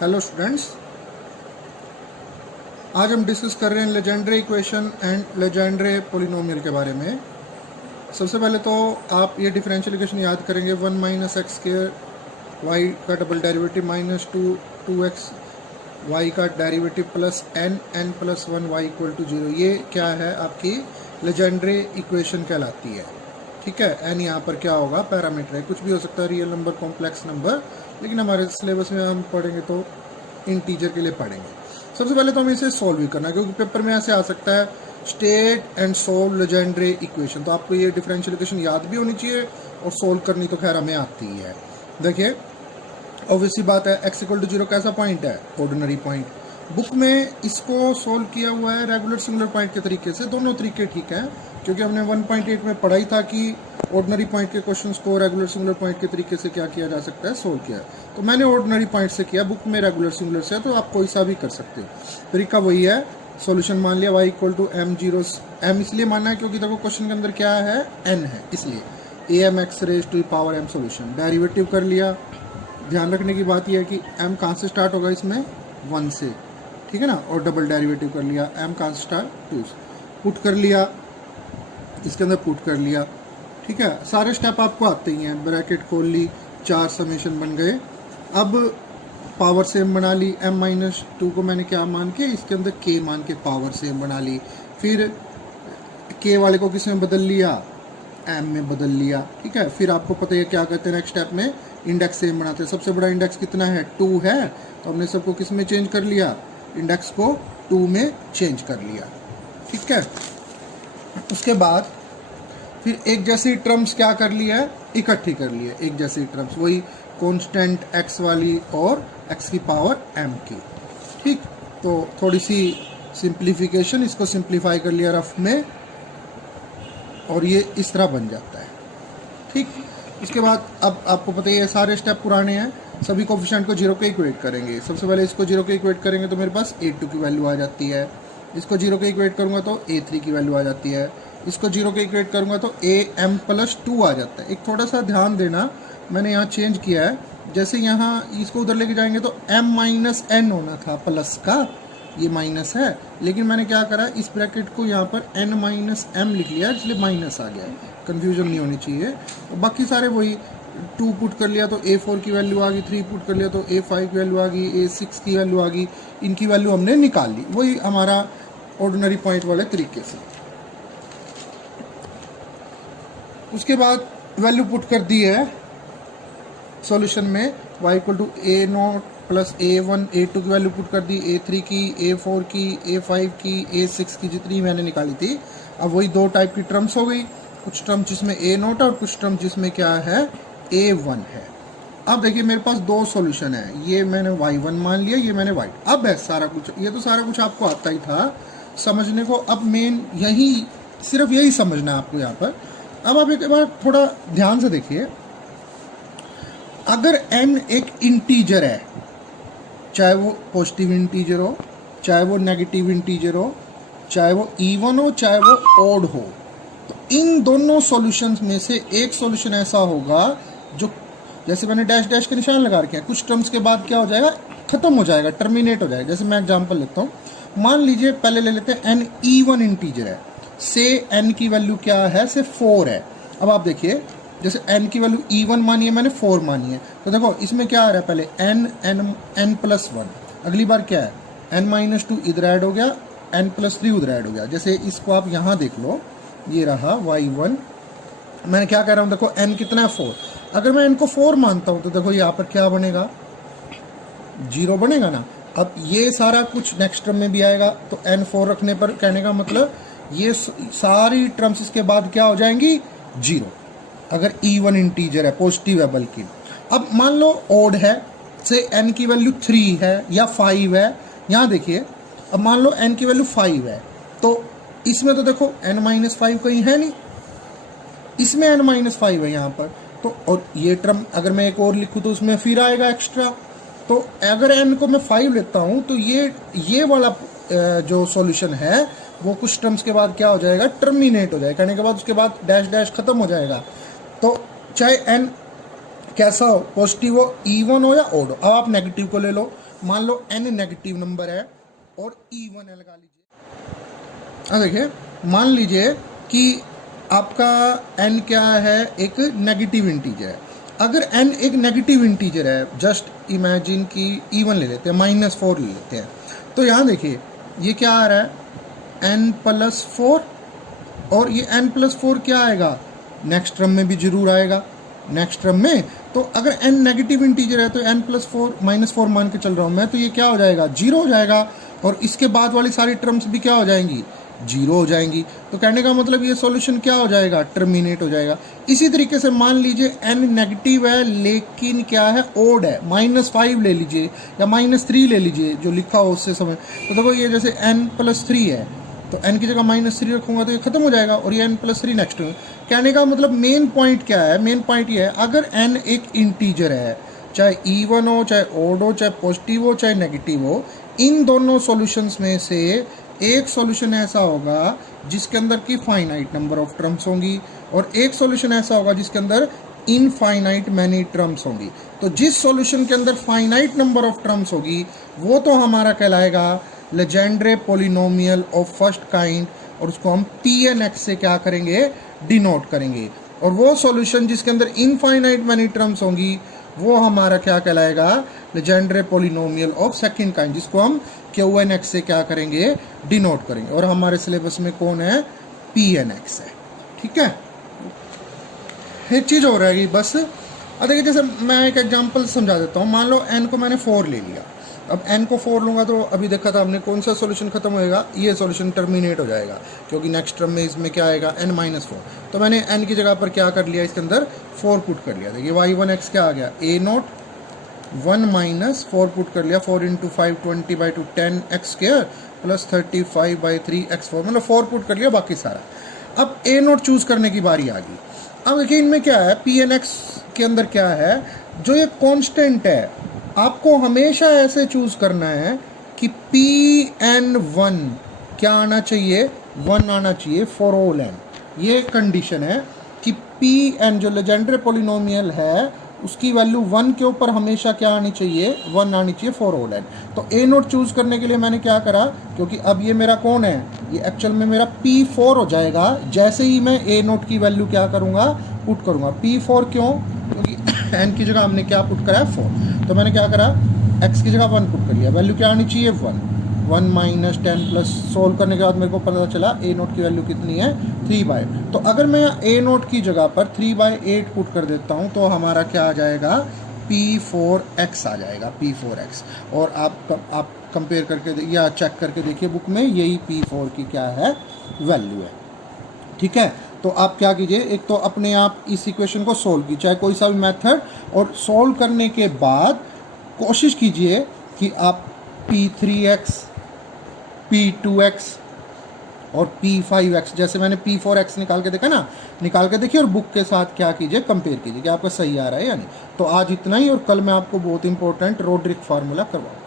Hello students, आज हम discuss कर रहे हैं Legendre equation and Legendre polynomial के बारे में। सबसे पहले तो आप ये डिफरेंशियल इक्वेशन याद करेंगे, 1 माइनस एक्स स्क्वायर वाई का double derivative minus 2 X Y का derivative plus N plus 1 Y equal to 0। ये क्या है, आपकी लेजेंड्रे इक्वेशन कहलाती है। ठीक है, एन यहाँ पर क्या होगा, पैरामीटर है, कुछ भी हो सकता है, रियल नंबर, कॉम्प्लेक्स नंबर, लेकिन हमारे सिलेबस में हम पढ़ेंगे तो इंटीजर के लिए पढ़ेंगे। सबसे पहले तो हमें इसे सॉल्व भी करना है, क्योंकि पेपर में ऐसे आ सकता है state and solve Legendre equation. तो आपको ये डिफरेंशियल इक्वेशन याद भी होनी चाहिए और सोल्व करनी तो खैर हमें आती ही है। देखिए, ऑब्वियसली बात है, x इक्वल टू 0 कैसा पॉइंट है, ऑर्डिनरी पॉइंट। बुक में इसको सोल्व किया हुआ है रेगुलर सिंगुलर पॉइंट के तरीके से। दोनों तरीके ठीक हैं, क्योंकि हमने 1.8 में पढ़ा ही था कि ऑर्डिनरी पॉइंट के क्वेश्चंस को रेगुलर सिंगुलर पॉइंट के तरीके से क्या किया जा सकता है, सोल्व किया। तो मैंने ऑर्डिनरी पॉइंट से किया, बुक में रेगुलर सिंगुलर से, तो आप कोई सा भी कर सकते हो। तरीका वही है। सॉल्यूशन मान लिया y equal to m0, m इसलिए मानना है क्योंकि देखो क्वेश्चन के अंदर क्या है, n है, इसलिए am(x raised to power m solution. Derivative कर लिया। ध्यान रखने की बात यह है कि m कहाँ से स्टार्ट होगा, इसमें 1 से, ठीक है ना, और डबल डेरिवेटिव कर लिया, m कहाँ से स्टार्ट 2 से, पुट कर लिया, इसके अंदर पुट कर लिया। ठीक है, सारे स्टेप आपको आते ही हैं। ब्रैकेट खोल ली, 4 समेशन बन गए। अब पावर सेम बना ली, m-2 को मैंने क्या मान के, इसके अंदर k मान के पावर सेम बना ली। फिर k वाले को किस में बदल लिया, m में बदल लिया। ठीक है, फिर आपको पता है क्या करते हैं, नेक्स्ट स्टेप में इंडेक्स सेम बनाते हैं। सबसे बड़ा इंडेक्स कितना है, 2 है, तो हमने सबको किस में चेंज कर लिया, इंडेक्स को 2 में चेंज कर लिया। ठीक है, उसके बाद फिर एक जैसी टर्म्स क्या कर लिया है, इकट्ठी कर लिए, एक जैसी टर्म्स, वही कांस्टेंट x वाली और x की पावर m की। ठीक, तो थोड़ी सी सिंप्लीफिकेशन, इसको सिंप्लीफाई कर लिया रफ में, और ये इस तरह बन जाता है। ठीक, उसके बाद अब आपको पता है सारे स्टेप पुराने हैं, सभी कोफिशिएंट को 0 के इक्वेट करेंगे। सबसे पहले इसको 0 के इक्वेट करेंगे तो मेरे पास a2 की वैल्यू आ जाती है। इसको 0 के इक्वेट करूँगा तो a3 की वैल्यू आ जाती है। इसको 0 के इक्वेट करूँगा तो am+2 आ जाता है। एक थोड़ा सा ध्यान देना, मैंने यहाँ चेंज किया है, जैसे यहाँ इसको उधर लेके जाएंगे तो m-n होना था, प्लस का ये माइनस है, लेकिन मैंने क्या करा, इस ब्रैकेट को यहाँ पर n-m लिख लिया, इसलिए माइनस आ गया। कन्फ्यूजन नहीं होनी चाहिए। और बाकी सारे वही, 2 पुट कर लिया तो a4 की वैल्यू आ गई, 3 पुट कर लिया तो a5 की वैल्यू आ गई, a6 की वैल्यू आ गई, इनकी वैल्यू हमने निकाल ली, वही हमारा ऑर्डिनरी पॉइंट वाले तरीके से। उसके बाद वैल्यू पुट कर दी है सॉल्यूशन में, y equal to a0 plus a1, a2 की वैल्यू पुट कर दी, a3 की, a4 की, a5 की, a6 की, जितनी मैंने निकाली थी। अब वही 2 टाइप की टर्म्स हो गई, कुछ टर्म जिसमें a0 है और कुछ टर्म जिसमें क्या है, a1 है। अब देखिए मेरे पास 2 सॉल्यूशन है, ये मैंने y1 मान लिया, ये मैंने y। अब है सारा कुछ, ये तो सारा कुछ आपको आता ही था समझने को। अब मेन यही, सिर्फ यही समझना है आपको यहाँ पर। अब आप एक बार थोड़ा ध्यान से देखिए, अगर n एक इंटीजर है, चाहे वो पॉजिटिव इंटीजर हो, चाहे वो नेगेटिव इंटीजर हो, चाहे वो इवन हो, चाहे वो ऑड हो, तो इन दोनों सॉल्यूशंस में से एक सॉल्यूशन ऐसा होगा जो, जैसे मैंने डैश डैश के निशान लगा रखे हैं, कुछ टर्म्स के बाद क्या हो जाएगा, खत्म हो जाएगा, टर्मिनेट हो जाएगा। जैसे मैं एग्जांपल लेता हूँ, मान लीजिए पहले ले लेते हैं n इवन इंटीजर है, से n की वैल्यू क्या है, से 4 है। अब आप देखिए, जैसे n की वैल्यू इवन मानी है मैंने, 4 मानी है, तो देखो इसमें क्या आ रहा है, पहले n+1, अगली बार क्या है, n-2 इधर ऐड हो गया, n+3 उधर ऐड हो गया। जैसे इसको आप यहाँ देख लो, ये रहा y1, मैंने क्या कह रहा हूँ, देखो n कितना है, 4। अगर मैं n को 4 मानता हूँ तो देखो यहाँ पर क्या बनेगा, 0 बनेगा ना। अब ये सारा कुछ नेक्स्ट टर्म में भी आएगा, तो n4 रखने पर, कहने का मतलब ये सारी टर्म्स इसके बाद क्या हो जाएंगी, 0, अगर इवन इंटीजर है, पॉजिटिव है बल्कि। अब मान लो ऑड है, से n की वैल्यू 3 है या 5 है, यहाँ देखिए, अब मान लो n की वैल्यू 5 है, तो इसमें तो देखो n-5 कहीं है नहीं, इसमें n-5 है यहाँ पर, तो और ये टर्म अगर मैं एक और लिखूँ तो उसमें फिर आएगा एक्स्ट्रा। तो अगर n को मैं 5 लेता हूँ तो ये वाला जो सॉल्यूशन है वो कुछ टर्म्स के बाद क्या हो जाएगा, टर्मिनेट हो जाएगा, कहने के बाद उसके बाद डैश डैश खत्म हो जाएगा। तो चाहे n कैसा हो, पॉजिटिव हो, इवन हो या ओड हो। अब आप नेगेटिव को ले लो, मान लो n नेगेटिव नंबर है और इवन है लगा लीजिए। अब देखिए मान लीजिए कि आपका n क्या है, एक नेगेटिव इंटीजर है। अगर n एक नेगेटिव इंटीजर है, जस्ट इमेजिन कि इवन ले लेते हैं, -4 ले लेते हैं, तो यहाँ देखिए ये क्या आ रहा है n+4, और ये n+4 क्या आएगा, नेक्स्ट टर्म में भी जरूर आएगा, नेक्स्ट टर्म में। तो अगर n नेगेटिव इंटीजर है तो n+4 -4 मान के चल रहा हूँ मैं, तो ये क्या हो जाएगा, 0 हो जाएगा, और इसके बाद वाली सारी टर्म्स भी क्या हो जाएंगी, 0 हो जाएंगी। तो कहने का मतलब ये सॉल्यूशन क्या हो जाएगा, टर्मिनेट हो जाएगा। इसी तरीके से मान लीजिए n नेगेटिव है लेकिन क्या है, ओड है, -5 ले लीजिए या -3 ले लीजिए, जो लिखा हो उससे समझ। तो देखो ये जैसे n+3 है, तो n की जगह -3 रखूंगा तो ये खत्म हो जाएगा, और ये n+3 नेक्स्ट में। कहने का मतलब मेन पॉइंट क्या है, मेन पॉइंट ये है, अगर n एक इंटीजर है, चाहे इवन हो, चाहे ओड हो, चाहे पॉजिटिव हो, चाहे नेगेटिव हो, इन दोनों सॉल्यूशंस में से एक सॉल्यूशन ऐसा होगा जिसके अंदर की फाइनाइट नंबर ऑफ टर्म्स होंगी, और एक सॉल्यूशन ऐसा होगा जिसके अंदर इनफाइनाइट मैनी टर्म्स होंगी। तो जिस सॉल्यूशन के अंदर फाइनाइट नंबर ऑफ टर्म्स होगी वो तो हमारा कहलाएगा Legendre polynomial of first kind, और उसको हम Pn(x) से क्या करेंगे, डिनोट करेंगे। और वो सॉल्यूशन जिसके अंदर इनफाइनाइट मैनी टर्म्स होंगी वो हमारा क्या कहलाएगा, Legendre polynomial of second kind, जिसको हम Qn(x) से क्या करेंगे, डिनोट करेंगे। और हमारे सिलेबस में कौन है, Pn(x) है। ठीक है, एक चीज़ हो रहेगी बस। अब देखिए जैसे मैं एक एग्जांपल समझा देता हूँ। मान लो n को मैंने 4 ले लिया, अब n को 4 लूँगा तो अभी देखा था हमने कौन सा सॉल्यूशन खत्म होएगा, ये सॉल्यूशन टर्मिनेट हो जाएगा, क्योंकि नेक्स्ट टर्म में इसमें क्या आएगा, n-4। तो मैंने n की जगह पर क्या कर लिया, इसके अंदर 4 पुट कर लिया। देखिए y1x क्या आ गया, a0 1 - 4 पुट कर लिया, 4 × 5 20/2 10x² + 35/3 x4, मतलब 4 पुट कर लिया, बाकी सारा। अब a0 चूज़ करने की बारी आ गई। अब देखिए इनमें क्या है, Pn(x) के अंदर क्या है, जो ये कांस्टेंट है, आपको हमेशा ऐसे चूज़ करना है कि Pn1 क्या आना चाहिए, 1 आना चाहिए फॉर ऑल n। ये कंडीशन है कि Pn जो लेजेंड्रे पोलिनोमियल है उसकी वैल्यू 1 के ऊपर हमेशा क्या आनी चाहिए, 1 आनी चाहिए फॉर ऑल n। तो a0 चूज़ करने के लिए मैंने क्या करा, क्योंकि अब ये मेरा कौन है, ये एक्चुअल में मेरा P4 हो जाएगा, जैसे ही मैं a0 की वैल्यू क्या करूँगा, पुट करूँगा। P4 क्यों, क्योंकि n की जगह हमने क्या पुट करा है, 4। तो मैंने क्या करा, x की जगह 1 पुट कर लिया, वैल्यू क्या आनी चाहिए, 1 - 10 प्लस सोल्व करने के बाद मेरे को पता चला a0 की वैल्यू कितनी है, 3/8। तो अगर मैं a0 की जगह पर 3/8 पुट कर देता हूँ तो हमारा क्या आ जाएगा, P4x आ जाएगा, P4x। और आप कंपेयर करके या चेक करके देखिए बुक में, यही P4 की क्या है, वैल्यू है। ठीक है, तो आप क्या कीजिए, एक तो अपने आप इस इक्वेशन को सोल्व कीजिए, चाहे कोई सा भी मेथड, और सोल्व करने के बाद कोशिश कीजिए कि आप P3x, P2x और P5x, जैसे मैंने P4x निकाल के देखा ना, निकाल के देखिए, और बुक के साथ क्या कीजिए, कंपेयर कीजिए कि आपका सही आ रहा है या नहीं। तो आज इतना ही, और कल मैं आपको बहुत इंपॉर्टेंट रोड्रिक फार्मूला करवाऊँ।